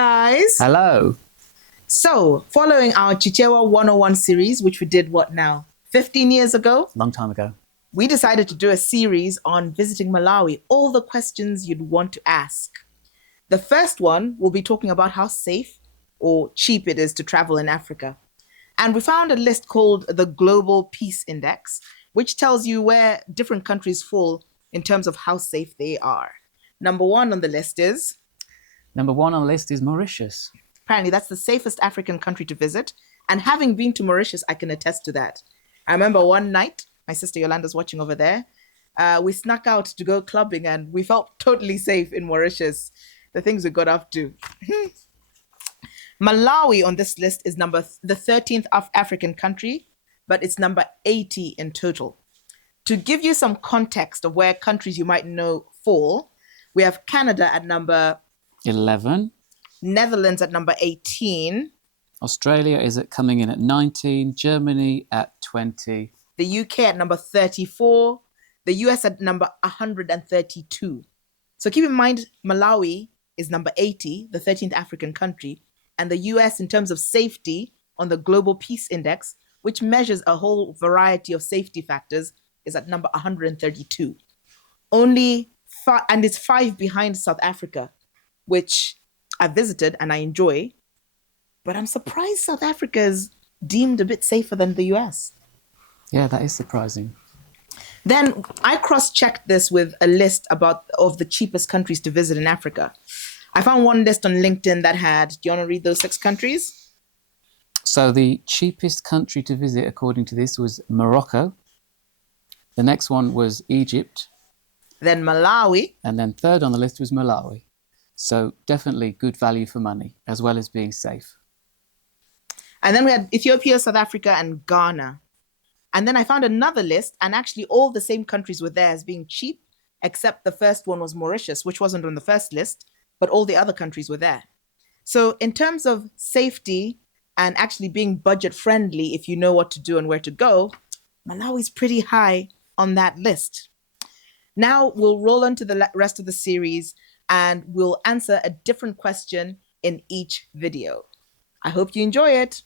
guys. Hello. So, following our Chichewa 101 series, which we did, 15 years ago? Long time ago. We decided to do a series on visiting Malawi, all the questions you'd want to ask. The first one will be talking about how safe or cheap it is to travel in Africa. And we found a list called the Global Peace Index, which tells you where different countries fall in terms of how safe they are. Number one on the list is? Number one on the list is Mauritius. Apparently, that's the safest African country to visit. And having been to Mauritius, I can attest to that. I remember one night, my sister Yolanda's watching over there, we snuck out to go clubbing and we felt totally safe in Mauritius. The things we got up to. Malawi on this list is the 13th African country, but it's number 80 in total. To give you some context of where countries you might know fall, we have Canada at number 11. Netherlands at number 18. Australia is coming in at 19. Germany at 20. The UK at number 34. The US at number 132. So keep in mind, Malawi is number 80, the 13th African country, and the US in terms of safety on the Global Peace Index, which measures a whole variety of safety factors, is at number 132. And it's 5 behind South Africa, which I visited and I enjoy, but I'm surprised South Africa is deemed a bit safer than the US. Yeah, that is surprising. Then I cross-checked this with a list of the cheapest countries to visit in Africa. I found one list on LinkedIn that do you want to read those 6 countries? So the cheapest country to visit, according to this, was Morocco. The next one was Egypt. Then Malawi. And then third on the list was Malawi. So definitely good value for money, as well as being safe. And then we had Ethiopia, South Africa, and Ghana. And then I found another list, and actually all the same countries were there as being cheap, except the first one was Mauritius, which wasn't on the first list, but all the other countries were there. So in terms of safety and actually being budget friendly, if you know what to do and where to go, Malawi's pretty high on that list. Now we'll roll into the rest of the series and we'll answer a different question in each video. I hope you enjoy it.